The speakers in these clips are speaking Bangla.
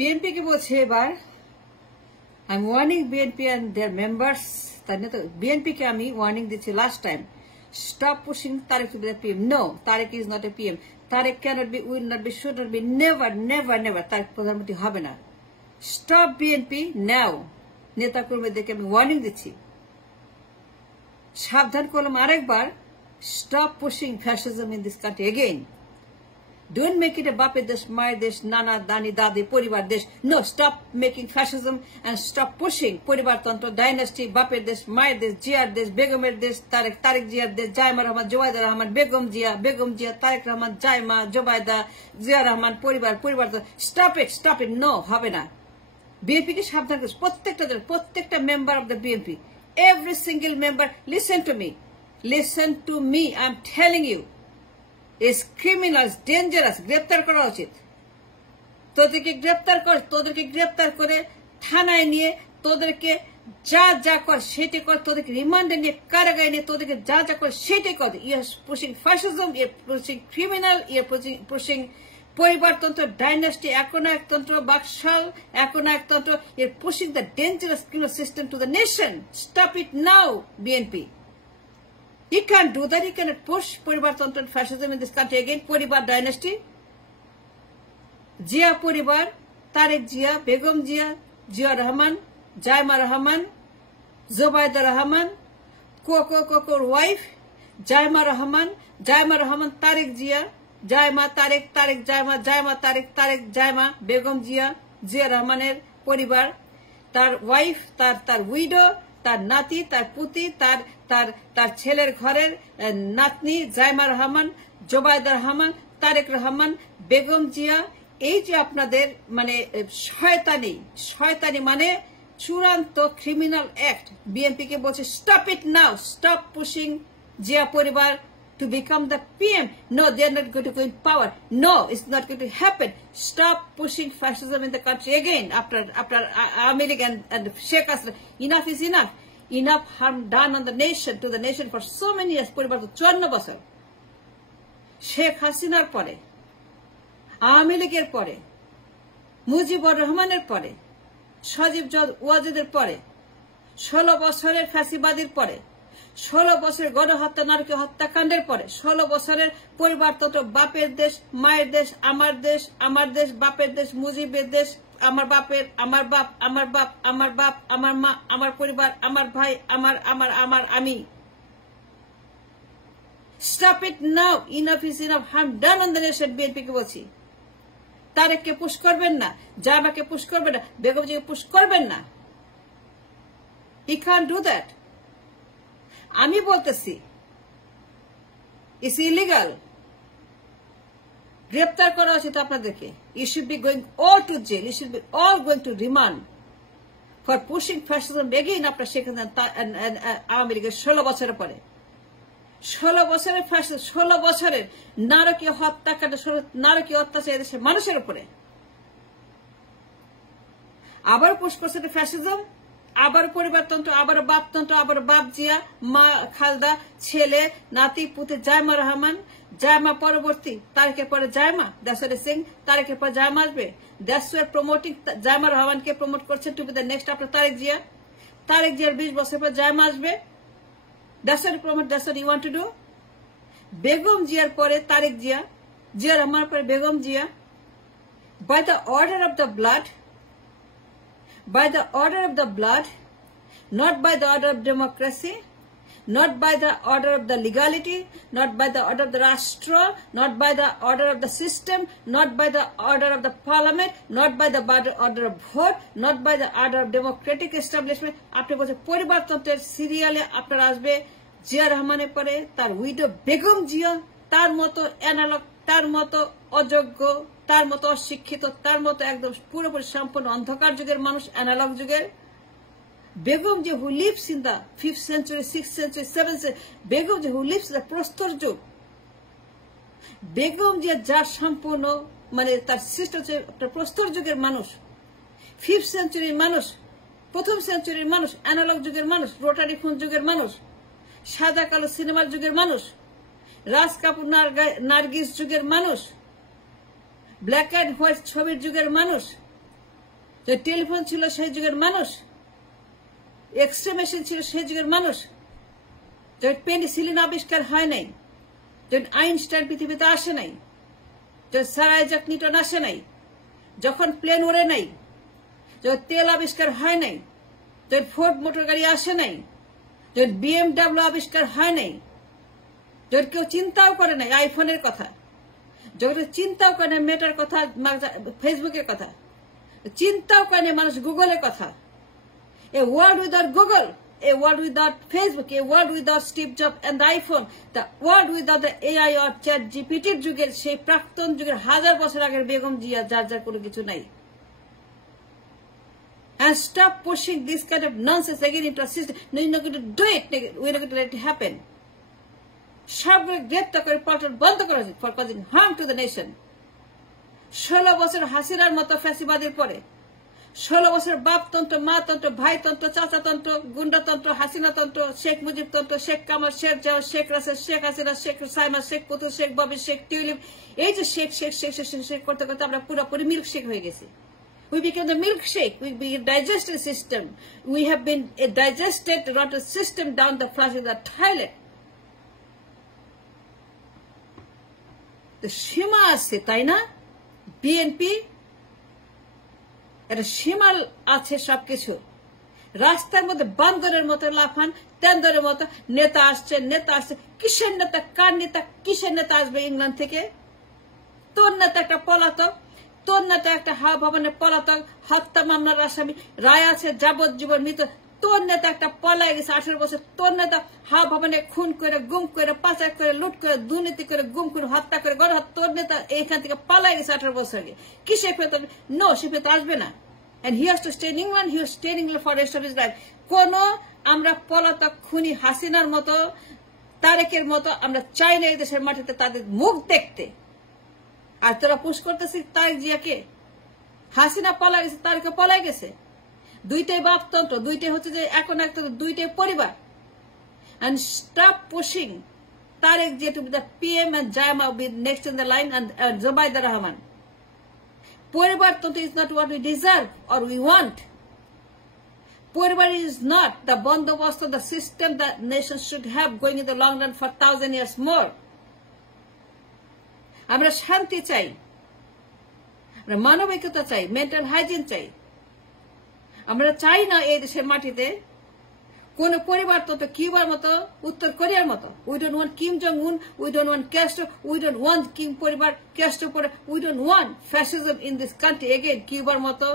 বিএনপি কে বলছে এবার I am warning BNP and there members তাই না তো বিএনপি কে আমি ওয়ার্নিং দিচ্ছি last time stop pushing Tarique to be the PM no Tarique is not a PM Tarique can't be will not be should not be never never never Tarique প্রধানমন্ত্রী হবে না স্টপ বিএনপি নাও নেতা কর্মীদেরকে আমি ওয়ার্নিং দিচ্ছি সাবধান করলাম আরেকবার stop pushing fascism in this country again Don't make it a Bape Desh, my Desh, Nana, Dani, Dadi, Poribar Desh. No, stop making fascism and stop pushing Poribar Tantra dynasty, Bape Desh, my Desh, Jia Desh, Begum Desh, Tarek Jia Desh, Jaima Rahman, Jobaida Rahman, Begum Jia, Tarek Rahman, Jaima, Jobaida, Jia Rahman, Poribar. Stop it, no, হবে না BNP কে সাবধান করুন প্রত্যেকটা member of the BNP, every single member, listen to me, I'm telling you. is criminals dangerous গ্রেফতার করা উচিত তোদেরকে গ্রেফতার করে থানায় নিয়ে তোদেরকে যা কর সেটা কর তোদেরকে রিমান্ডে নিয়ে কারাগারে নিয়ে তোদেরকে যা কর সেটাই কর you pushing fascism you pushing criminal you pushing পরিবারতন্ত্র ডাইনাস্টি একনায়কতন্ত্র বাকশাল একনায়কতন্ত্র you pushing the dangerous criminal system to the nation stop it now BNP You can't do that. You cannot push Poribartantra and fascism in this country again. Poribar dynasty. Jia Poribar, Tarek Jia, Begum Jia, Jia Rahman, Jaima Rahman, Zobaida Rahman, Koko wife, Jaima Rahman, Tarek Jia, Jaima, Tarek, Jaima, Tarek, Jaima, Begum Jia, Jia Rahmaner Poribar, Tar wife, Tar widow, তার নাতি তার পুতি তার ছেলের ঘরের নাতনি জাইমা রহমান জোবায়দা রহমান তারেক রহমান বেগম জিয়া এই যে আপনাদের মানে শয়তানি মানে চূড়ান্ত ক্রিমিনাল অ্যাক্ট বিএনপি কে বলছে stop it now stop pushing Zia পরিবার to become the PM. No, they are not going to go in power. No, it's not going to happen. Stop pushing fascism in the country again after America and Sheikh Hasina. Enough is enough. Enough harm done on the nation for so many years. পরিবার 54 বছর শেখ হাসিনার পরে আওয়ামী লীগের পরে মুজিবুর রহমানের পরে সজীব ওয়াজেদের পরে 16 বছরের ফ্যাসিবাদীর পরে 16 বছরের গণহত্যা নারকীয় হত্যাকাণ্ডের পরে 16 বছরের পরিবারতন্ত্র বাপের দেশ মায়ের দেশ আমার দেশ বাপের দেশ মুজিবের দেশ আমার বাপ আমার মা আমার পরিবার আমার ভাই আমার আমি stop it now enough is enough harm done on the nation BNP কে বলছি তারেককে পুশ করবেন না জামাকে পুশ করবেন না বেগমজিকে পুশ করবেন না হি ক্যান ডু দ্যাট আমি বলতেছি ইটস ইলিগাল গ্রেফতার করা উচিত আপনাদেরকে you should be going all to jail you should be all going to remand for pushing fascism again আপনার সেখানে আওয়ামী লীগের 16 বছরের পরে 16 বছরের ফ্যাসিজম 16 বছরের নারকীয় হত্যাকাণ্ড নারকীয় অত্যাচার এদেশের মানুষের উপরে আবার পুশ করছে ফ্যাসিজম আবার পরিবারতন্ত্র আবার বাপতন্ত্র আবার বাপ জিয়া মা খালদা ছেলে নাতি পুতে জাইমা রহমান জাইমা পরবর্তী তারেকের পরে জাইমা দাসরে সিং তারেকের পর জাইমা আসবে দ্যাটস ওয়ে প্রমোটিং জাইমা রহমানকে প্রমোট করছে to be the next after Tarique জিয়ার 20 বছর পর জাইমা আসবে that's way promote that's way you want to do Begum জিয়ার পরে তারেক জিয়া রহমানের পরে Begum Zia by the order of the blood by the order of the blood, not by the order of democracy, not by the order of the legality, not by the order of the Rashtra, not by the order of the system, not by the order of the parliament, not by the order of vote, not by the order of democratic establishment. After বলছে পরিবারতন্ত্রের সিরিয়ালে আপনার আসবে জিয়া রহমানের পরে তার উইডো বেগম জিয়া তার মতো অ্যানালগ তার মতো অযোগ্য তার মতো অশিক্ষিত তার মতো একদম পুরোপুরি সম্পূর্ণ অন্ধকার যুগের মানুষ অ্যানালগ যুগের বেগম যে who lives in the 5th century 6th century 7th century Begum যে হু লিভস দ্য প্রস্তর যুগ বেগম যে যার সম্পূর্ণ মানে তার সৃষ্টি হচ্ছে প্রস্তর যুগের মানুষ 5th century মানুষ প্রথম সেঞ্চুরির মানুষ অ্যানালগ যুগের মানুষ রোটারি ফোন যুগের মানুষ সাদা কালো সিনেমার যুগের মানুষ রাজ কাপুর নার্গিস যুগের মানুষ ব্ল্যাক অ্যান্ড হোয়াইট ছবির যুগের মানুষ যে টেলিফোন ছিল সেই যুগের মানুষ, এক্সরে মেশিন ছিল সেই যুগের মানুষ, যখন পেনিসিলিন আবিষ্কার হয় নাই, যখন আইনস্টাইন পৃথিবীতে আসে নাই, যখন স্যার আইজাক নিউটন আসে নাই, যখন প্লেন ওড়ে নাই, যখন তেল আবিষ্কার হয় নাই, যখন ফোর্ড মোটর গাড়ি আসে নাই, যখন BMW আবিষ্কার হয় নাই, যখন কেউ চিন্তাও করে নাই আইফোনের কথা, যখন চিন্তাও করে নাই মেটার কথা, ফেসবুকের কথা, চিন্তাও করে নাই মানুষ গুগলের কথা। A world without Google, a world without Facebook, a world without Steve Jobs and the iPhone, the world without the AI or Chat GPT যুগের সেই প্রাক্তন যুগের 1000 বছর আগের বেগম জিয়া যার যার কোনো কিছু নাই। And stop pushing this kind of nonsense again into a system. No, you're not going to do it. We're not going to let it happen. সবগুলো গ্রেপ্তার করে পাল্টান বন্ধ করা উচিত for causing harm to the nation. 16 বছর হাসিনার মতো ফ্যাসিবাদের পরে 16 বছর বাপতন্ত্র, মাতন্ত্র, ভাইতন্ত্র, চাচাতন্ত্র, গুন্ডাতন্ত্র, হাসিনাতন্ত্র, শেখ মুজিবতন্ত্র, শেখ কামাল, শেখ জাওয়ার, শেখ রাসেল, শেখ হাসিনা, শেখ সাইমা, শেখ পুতুল, শেখ ববি, শেখ টিউলিপ, এই যে শেখ শেখ শেখ শেখ শেখ করতে করতে আমরা পুরোপুরি মিল্ক শেক হয়ে গেছি। We became the milkshake. We became a digestive system. We have been a digested rotten system down the flush of the toilet. The সীমা আছে তাই না? বিএনপি এটা সীমা আছে সবকিছু। রাস্তার মধ্যে বান্দরের মতো লাফান, তেন্দরের মতো নেতা আসছে, নেতা আসছে। কিসের নেতা, কার নেতা, কিসের নেতা আসবে ইংল্যান্ড থেকে? তোর নেতা একটা পলাতক, তোর নেতা একটা হাওয়া ভবনের পলাতক, হত্যা মামলার আসামি, রায় আছে যাবজ্জীবন মৃত। তোর নেতা একটা পলায় গেছে 18 বছর। তোর নেতা হাওয়া ভবনে খুন করে, গুম করে, পাচার করে, লুট করে, দুর্নীতি করে, গুম করে, হত্যা করে, গণহত্যা। তোর নেতা এখান থেকে পালায় গেছে 18 বছর আগে। কিসে ফেরত আসবে? নো, সে ফেরত আসবে না। And he has to stay in England. He has to stay in England for the rest of his life. কোন আমরা পলাতক খুনি হাসিনার মতো, তারেকের মতো আমরা চাই না এই দেশের মাটিতে তাদের মুখ দেখতে। আর তোরা পুশ করতেছিস তারেক জিয়াকে। হাসিনা পলাই গেছে, তারেকে পলাই গেছে। দুইটাই বাপতন্ত্র, দুইটাই হচ্ছে যে এখন একটা দুইটাই পরিবার। And stop pushing Tarek Jia to be the PM and Jayama will be next in the line and Zubaida Rahman. Poribartantro is not what we deserve or we want. Poribar is not the bandobast of the system that nations should have going in the long run for 1,000 years more. আমরা শান্তি চাই, আমরা মানবিকতা চাই, মেন্টাল হাইজিন চাই। আমরা চাই না এই দেশের মাটিতে কোন পরিবারতন্ত্র কিউবার মতো, উত্তর কোরিয়ার মতো। We don't want Kim Jong Un, we don't want Castro, we don't want Kim পরিবার, ক্যাস্ট্রো পরিবার, we don't want fascism in this country again. কিউবার মতো,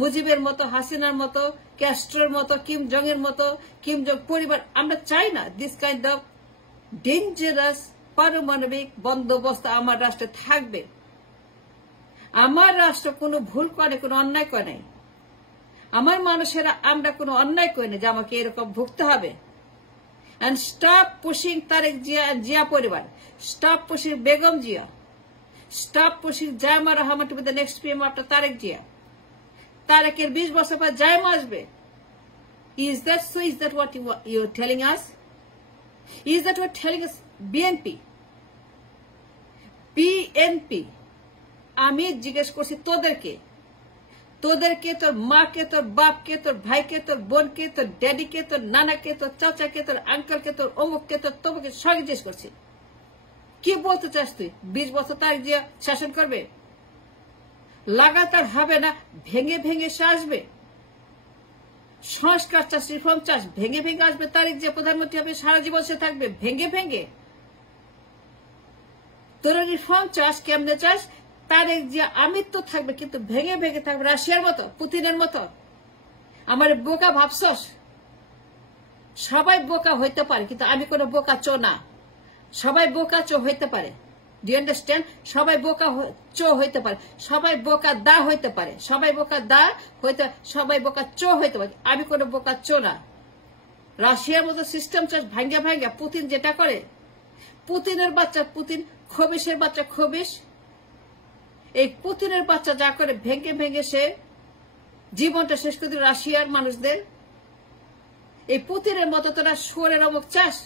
মুজিবের মতো, হাসিনার মতো, ক্যাস্ট্রোর মতো, কিম জং এর মতো, কিম জং পরিবার আমরা চাই না। দিস কাইন্ড অফ ডেঞ্জারাস পারমাণবিক বন্দোবস্ত আমার রাষ্ট্রে থাকবে। আমার রাষ্ট্র কোনো ভুল করে, কোনো অন্যায় করে নাই। আমার মানুষেরা আমরা কোনো অন্যায় করি না যে আমাকে এরকম ভুগতে হবে। And stop pushing Tarek Jia and Jia পরিবার, stop pushing Begum Zia, stop pushing Zaima Rahman to be the next PM after Tarek Jia. তারেকের 20 বছর পর জায়মা আসবে। Is that so? Is that what you're telling us? Is that what telling us? BNP আমি জিজ্ঞেস করছি তোদেরকে, তোর মাকে, তোর বাপকে, তোর ভাইকে, তোর বোনকে, তোর ড্যাডিকে, তোর নানাকে, তোর চাচাকে, তোর আঙ্কেলকে, তোর অমুককে, তোর তমুককে সব জিজ্ঞেস করছি। কি বলতে চাস তুই? 20 বছর তারেক জিয়া শাসন করবে? লাগাতার হবে না, ভেঙে ভেঙে সে আসবে। সংস্কার চাস, রিফর্ম চাস, ভেঙে ভেঙে আসবে। তারেক জিয়া প্রধানমন্ত্রী হবে, সারা জীবন সে থাকবে ভেঙে ভেঙে। তোর রিফর্ম চাস, কেমনে চাস? তারেক জিয়া আমিত্ব থাকবে কিন্তু ভেঙে ভেঙে থাকবে, রাশিয়ার মতো, পুতিনের মতো। আমার বোকা ভাবছস? সবাই বোকা হইতে পারে কিন্তু আমি কোনো বোকা চো না। সবাই বোকা চো হইতে পারে। Do you understand? সবাই বোকা চো হইতে পারে, সবাই বোকা দা হইতে পারে, সবাই বোকা দা হইতে, সবাই বোকা চো হইতে পারে। আমি কোনো বোকা চো না। রাশিয়ার মতো সিস্টেম চাস ভাঙ্গা ভাঙ্গা। পুতিন যেটা করে, পুতিনের বাচ্চা পুতিন, খবিশের বাচ্চা খবিশ। এই পুতিনের বাচ্চা যা করে ভেঙে ভেঙে সে জীবনটা শেষ করে দিল রাশিয়ার মানুষদের। এই পুতিনের মতো তোরা শুয়োরের অমুক চাস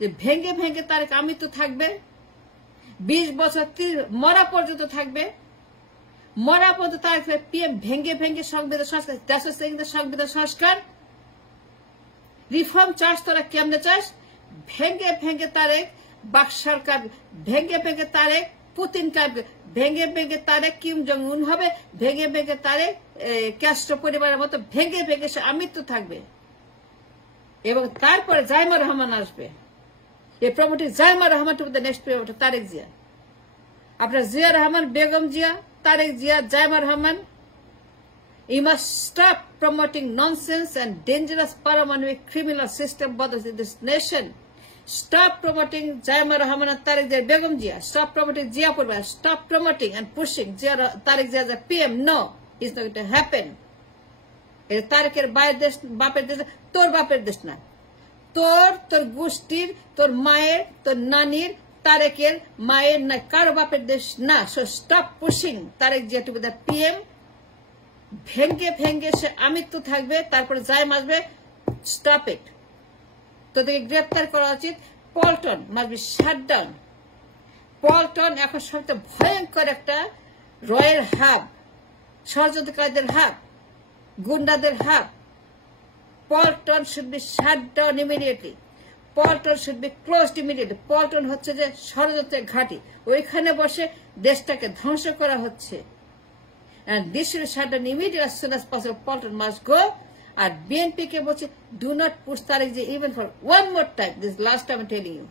যে ভেঙে ভেঙে তারেক আমিত্ব থাকবে, 20 বছর মরা পর্যন্ত থাকবে। মরা পর্যন্ত তারেক পিএম ভেঙ্গে ভেঙ্গে সংবিধান সংস্কার, সংবিধান সংস্কার রিফর্ম চাস, তোরা কেমনে চাস? ভেঙ্গে ভেঙ্গে তারেক বাক সরকার, ভেঙ্গে ভেঙ্গে তারেক পুতিন কাটবে, ভেঙ্গে ভেঙ্গে তারেক কিম জং উন হবে, ভেঙ্গে ভেঙ্গে তারেক ক্যাস্ট্রো পরিবারের মতো ভেঙ্গে ভেঙ্গে সে আমৃত্যু থাকবে। এবং তারপরে জাইমা রহমান আসবে। এই প্রমোটি Zaima Rahman to the next promoter Tarique Zia. আপনার Zia Rahman, Begum Zia, Tarique Zia, Zaima Rahman, you must stop promoting nonsense and dangerous paramanic criminal system bothers in this nation. Stop promoting Jaima Rahman and Tariq Zia, Begum Jia. Stop promoting Jia Purban. Stop promoting and pushing Tariq Zia as a PM. No, it's not going to happen. এটা তারেকের বাপের দেশ, তোর বাপের দেশ না। তোর গোষ্ঠীর, তোর মায়ের, তোর নানির, তারেকের মায়ের না, কারো বাপের দেশ না। So stop pushing Tarique Zia to be the PM. ভেঙ্গে ভেঙ্গে সে আমৃত্যু থাকবে, তারপরে যাই আসবে। Stop it. তোদেরকে গ্রেপ্তার করা উচিত। Paltan must be shut down. পল্টন এখন সবচেয়ে ভয়ঙ্কর একটা রয়ের হাব, ষড়যন্ত্রকারীদের হাব, গুন্ডাদের hub. Paltan should be shut down immediately. Paltan should be closed immediately. Paltan হচ্ছে যে ষড়যন্ত্রের ঘাঁটি, ওইখানে বসে দেশটাকে ধ্বংস করা হচ্ছে। And this should be shut down immediately as soon as possible. Pulton must go. And BNP ke boche, do not push Tariq Zia even for one more time. This is the last time I'm telling you.